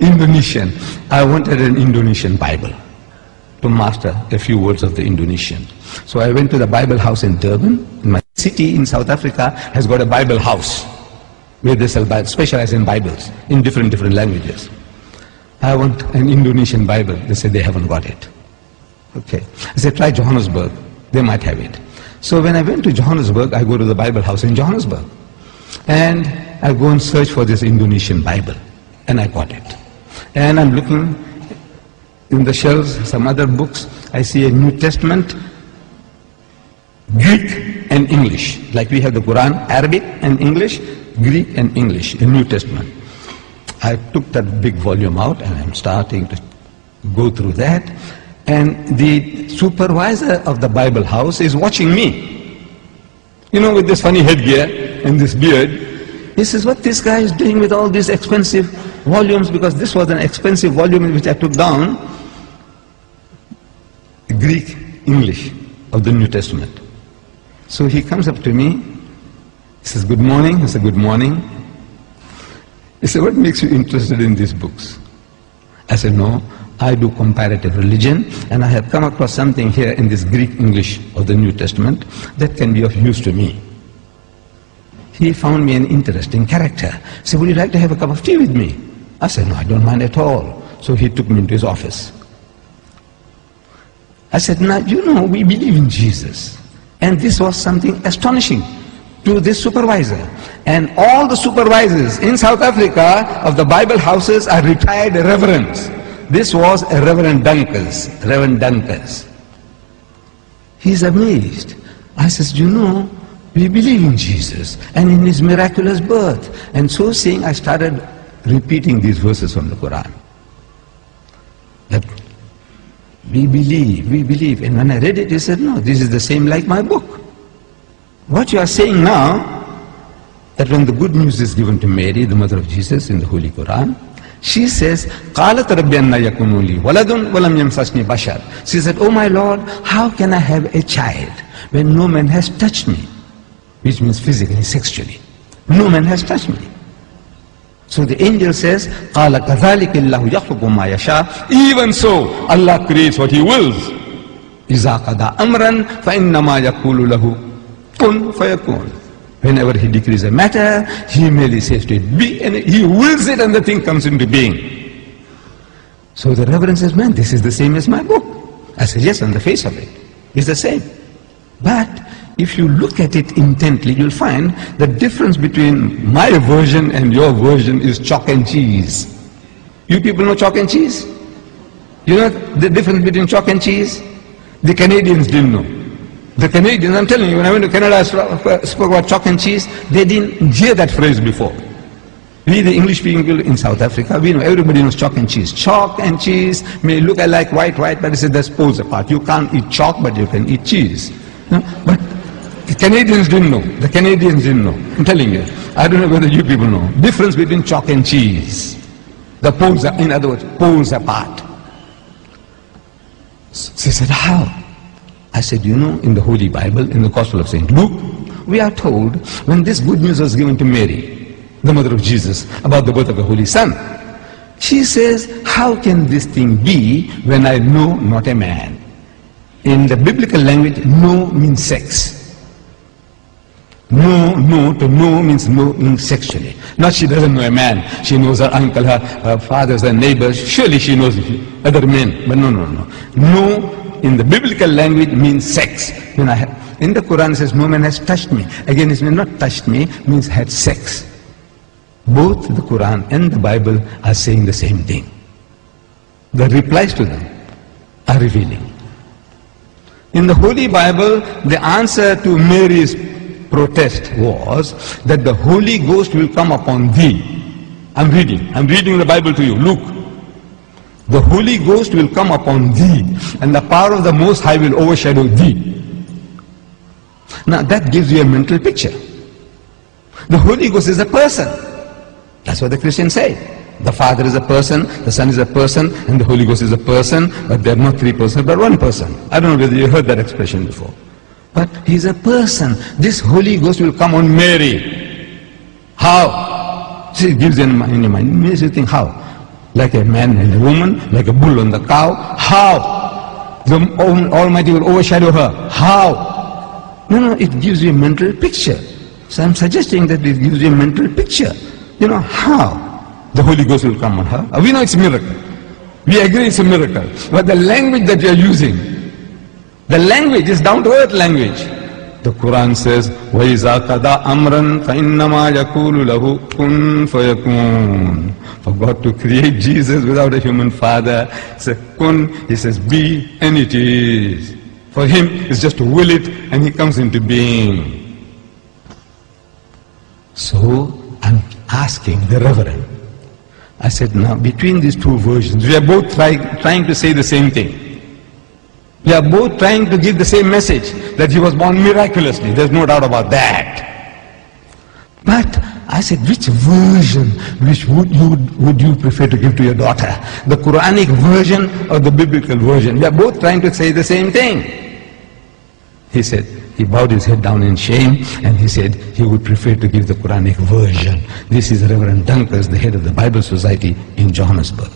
Indonesian. I wanted an Indonesian Bible to master a few words of the Indonesian. So I went to the Bible house in Durban. My city in South Africa has got a Bible house where they sell Bibles, specialize in Bibles in different languages. I want an Indonesian Bible. They said they haven't got it. Okay. I said, try Johannesburg. They might have it. So when I went to Johannesburg, I go to the Bible house in Johannesburg. And I go and search for this Indonesian Bible. And I got it. And I'm looking in the shelves, some other books. I see a New Testament, Greek and English. Like we have the Quran, Arabic and English, Greek and English, a New Testament. I took that big volume out and I'm starting to go through that. And the supervisor of the Bible house is watching me. You know, with this funny headgear and this beard. He says, what this guy is doing with all these expensive volumes, because this was an expensive volume which I took down, Greek, English of the New Testament. So he comes up to me, he says, good morning. I said, good morning. He said, what makes you interested in these books? I said, no, I do comparative religion, and I have come across something here in this Greek English of the New Testament that can be of use to me. He found me an interesting character. He said, would you like to have a cup of tea with me? I said, no, I don't mind at all. So he took me into his office. I said, now, you know, we believe in Jesus. And this was something astonishing to this supervisor. And all the supervisors in South Africa of the Bible houses are retired reverends. This was a Reverend Dunkers. He's amazed. I says, you know, we believe in Jesus and in his miraculous birth. And so saying, I started repeating these verses from the Quran. That we believe. And when I read it, he said, no, this is the same like my book. What you are saying now, that when the good news is given to Mary, the mother of Jesus, in the Holy Quran, she says, قَالَتْ رَبِّ أَنَّ يَكُونُ لِي وَلَدٌ وَلَمْ يَمْسَسْنِي بَشَرٌ. She said, oh my Lord, how can I have a child when no man has touched me? Which means physically, sexually. No man has touched me. So the angel says, قَالَ كَذَلِكَ اللَّهُ يَخْلُقُ مَا يَشَاءُ. Even so, Allah creates what He wills. إِذَا قَضَى أَمْرًا فَإِنَّمَا يَقُولُ لَهُ كُن فَيَكُونُ. Whenever He decrees a matter, He merely says to it, be, and He wills it and the thing comes into being. So the Reverend says, man, this is the same as my book. I said, yes, on the face of it, it's the same. But if you look at it intently, you'll find the difference between my version and your version is chalk and cheese. You people know chalk and cheese? You know the difference between chalk and cheese? The Canadians didn't know. The Canadians, I'm telling you, when I went to Canada, I spoke about chalk and cheese. They didn't hear that phrase before. We, the English people in South Africa, we know, everybody knows chalk and cheese. Chalk and cheese may look like white, but it's that's poles apart. You can't eat chalk, but you can eat cheese. No? But the Canadians didn't know. The Canadians didn't know. I'm telling you. I don't know whether you people know. Difference between chalk and cheese. The poles are, in other words, poles apart. She said, how? I said, you know, in the Holy Bible, in the Gospel of St. Luke, we are told when this good news was given to Mary, the mother of Jesus, about the birth of the Holy Son, she says, how can this thing be when I know not a man? In the biblical language, no means sex. No to know means no means sexually. Not she doesn't know a man. She knows her uncle, her fathers, her neighbors. Surely she knows other men. But no. No in the biblical language means sex. In the Quran it says no man has touched me. Again it means not touched me, means had sex. Both the Quran and the Bible are saying the same thing. The replies to them are revealing. In the Holy Bible, the answer to Mary's protest was that the Holy Ghost will come upon thee. I'm reading the Bible to you. Luke. The Holy Ghost will come upon thee, and the power of the Most High will overshadow thee. Now that gives you a mental picture. The Holy Ghost is a person. That's what the Christians say. The Father is a person, the Son is a person, and the Holy Ghost is a person, but they're not three persons, but one person. I don't know whether you heard that expression before. But He's a person. This Holy Ghost will come on Mary. How? See, it gives you in your mind. It makes you think how. like a man and a woman, like a bull and the cow. How? The Almighty will overshadow her. How? No, it gives you a mental picture. So I'm suggesting that it gives you a mental picture. You know, how? The Holy Ghost will come on her. We know it's a miracle. We agree it's a miracle. But the language that you're using, the language is down-to-earth language. The Quran says, وَإِذَا قَضَى أَمْرًا فَإِنَّمَا يَقُولُ لَهُ كُن فَيَكُونُ. For God to create Jesus without a human father, he says, kun, he says, be, and it is. For him, it's just to will it, and he comes into being. So, I'm asking the Reverend, I said, now, between these two versions, we are both trying to say the same thing. We are both trying to give the same message, that he was born miraculously. There's no doubt about that. But I said, which version would you prefer to give to your daughter? The Quranic version or the biblical version? We are both trying to say the same thing. He said, he bowed his head down in shame, and he said he would prefer to give the Quranic version. This is Reverend Dunkers, the head of the Bible Society in Johannesburg.